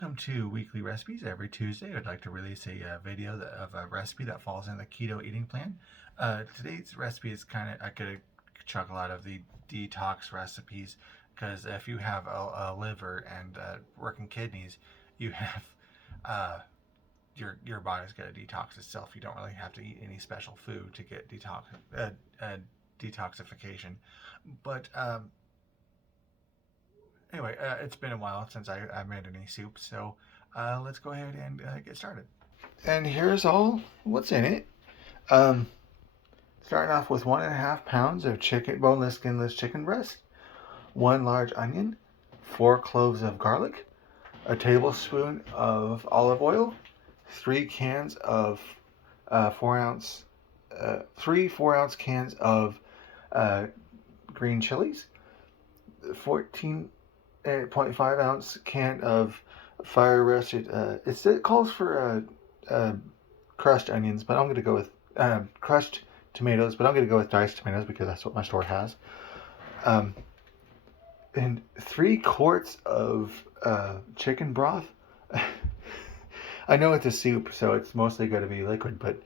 Welcome to Weekly Recipes. Every Tuesday, I'd like to release a video of a recipe that falls in the keto eating plan. Today's recipe is I could chuck a lot of the detox recipes because if you have a liver and working kidneys, you have your body's got to detox itself. You don't really have to eat any special food to get detoxification. But anyway, it's been a while since I made any soup, so let's go ahead and get started. And here's all what's in it. Um, Starting off with 1.5 pounds of boneless, skinless chicken breast, 1 large onion, 4 cloves of garlic, a tablespoon of olive oil, 3 cans of 4-ounce, 3 4-ounce cans of green chilies, 14.5-ounce can of fire roasted. It calls for crushed onions, but I'm going to go with crushed tomatoes, but I'm going to go with diced tomatoes because that's what my store has. And 3 quarts of chicken broth. I know it's a soup, so it's mostly going to be liquid, but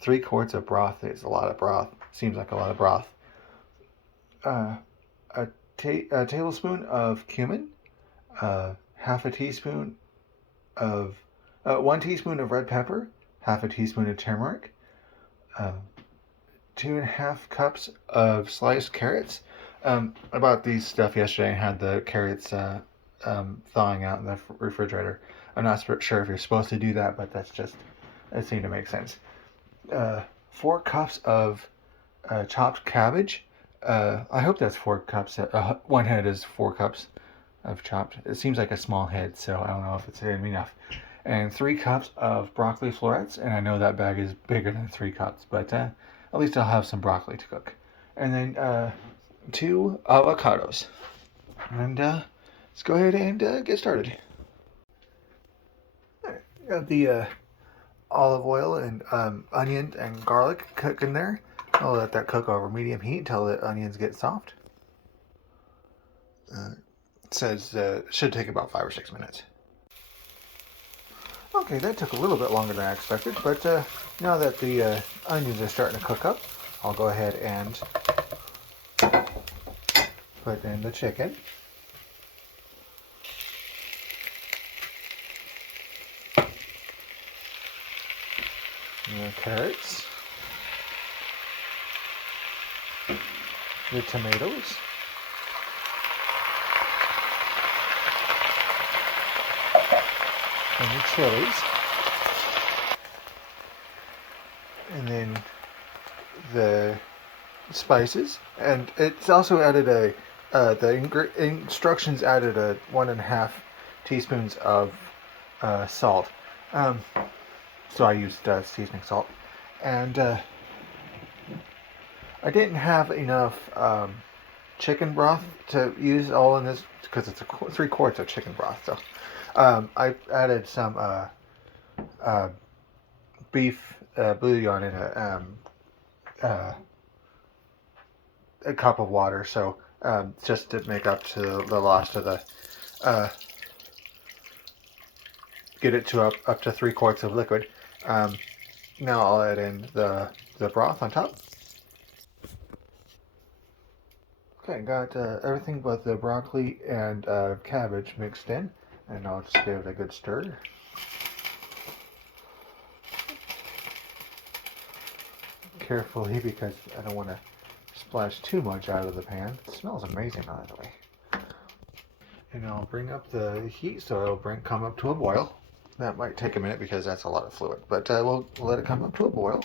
3 quarts of broth is a lot of broth. Seems like a lot of broth. A tablespoon of cumin, half a teaspoon of 1 teaspoon of red pepper, half a teaspoon of turmeric, 2.5 cups of sliced carrots. I bought these stuff yesterday and had the carrots thawing out in the refrigerator. I'm not sure if you're supposed to do that, but it seemed to make sense. 4 cups of chopped cabbage. I hope that's 4 cups. 1 head is 4 cups of chopped. It seems like a small head, so I don't know if it's going to be enough. And 3 cups of broccoli florets, and I know that bag is bigger than 3 cups, but at least I'll have some broccoli to cook. And then 2 avocados. And let's go ahead and get started. Right, got the olive oil and onion and garlic cooking there. I'll let that cook over medium heat until the onions get soft. It says it should take about 5 or 6 minutes. Okay, that took a little bit longer than I expected, but now that the onions are starting to cook up, I'll go ahead and put in the chicken. The carrots. The tomatoes. And the chilies. And then the spices. And it's also added the instructions added 1.5 teaspoons of salt. So I used seasoning salt. And I didn't have enough chicken broth to use all in this because it's 3 quarts of chicken broth. So I added some beef bouillon in a cup of water. So just to make up to the loss of the get it to up to 3 quarts of liquid. Now I'll add in the broth on top. Okay, got everything but the broccoli and cabbage mixed in, and I'll just give it a good stir. Carefully, because I don't want to splash too much out of the pan. It smells amazing, by the way. And I'll bring up the heat so it'll come up to a boil. That might take a minute because that's a lot of fluid, but we'll let it come up to a boil.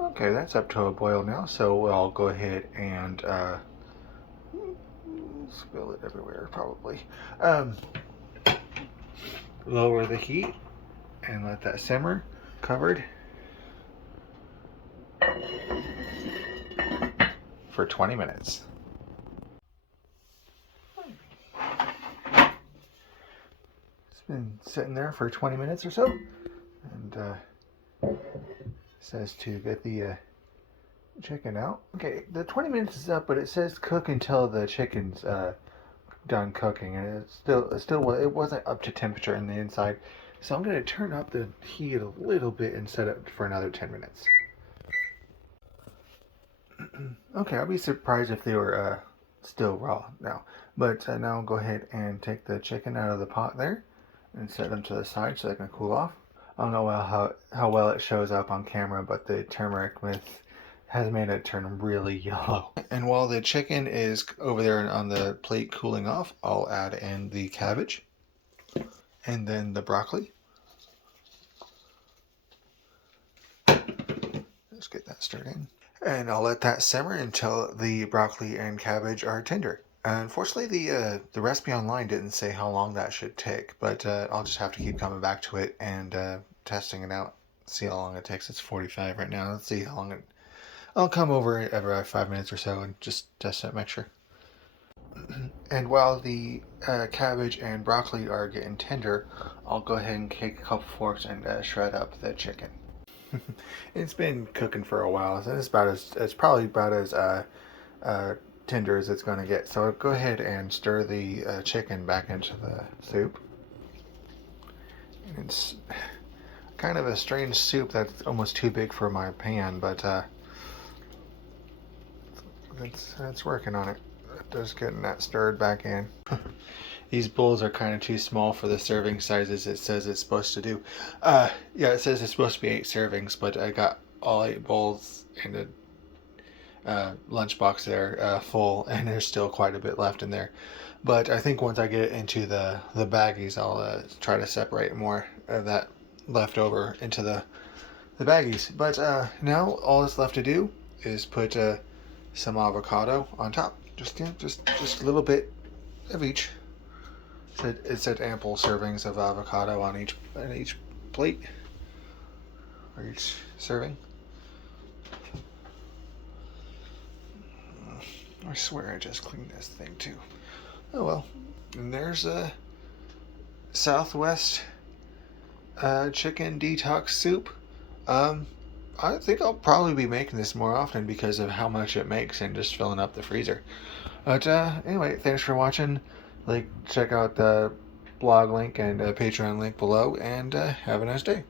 Okay, that's up to a boil now, so I'll go ahead and spill it everywhere probably. Lower the heat and let that simmer covered for 20 minutes. It's been sitting there for 20 minutes or so, and says to get the chicken out. Okay, the 20 minutes is up, but it says cook until the chicken's done cooking, and it wasn't up to temperature in the inside. So I'm gonna turn up the heat a little bit and set it for another 10 minutes. Okay, I'll be surprised if they were still raw now. But now I'll go ahead and take the chicken out of the pot there and set them to the side so they can cool off. I don't know how well it shows up on camera, but the turmeric with has made it turn really yellow. And while the chicken is over there on the plate cooling off, I'll add in the cabbage and then the broccoli. Let's get that stirred in. And I'll let that simmer until the broccoli and cabbage are tender. Unfortunately, the recipe online didn't say how long that should take, but I'll just have to keep coming back to it and testing it out. See how long it takes. It's 45 right now. Let's see how long it. I'll come over every 5 minutes or so and just test it, make sure. And while the cabbage and broccoli are getting tender, I'll go ahead and take a couple forks and shred up the chicken. It's been cooking for a while, and it's probably about as tender as it's going to get. So go ahead and stir the chicken back into the soup. And it's kind of a strange soup that's almost too big for my pan, but it's working on it. Just getting that stirred back in. These bowls are kind of too small for the serving sizes it says it's supposed to do. Yeah, it says it's supposed to be 8 servings, but I got all 8 bowls in the lunchbox there full, and there's still quite a bit left in there. But I think once I get it into the baggies, I'll try to separate more of that left over into the baggies. But now all that's left to do is put some avocado on top. Just a little bit of each. It said ample servings of avocado on each plate or each serving. I swear I just cleaned this thing too. Oh well. And there's a Southwest chicken detox soup. I think I'll probably be making this more often because of how much it makes and just filling up the freezer. But anyway, thanks for watching. Check out the blog link and Patreon link below, and have a nice day.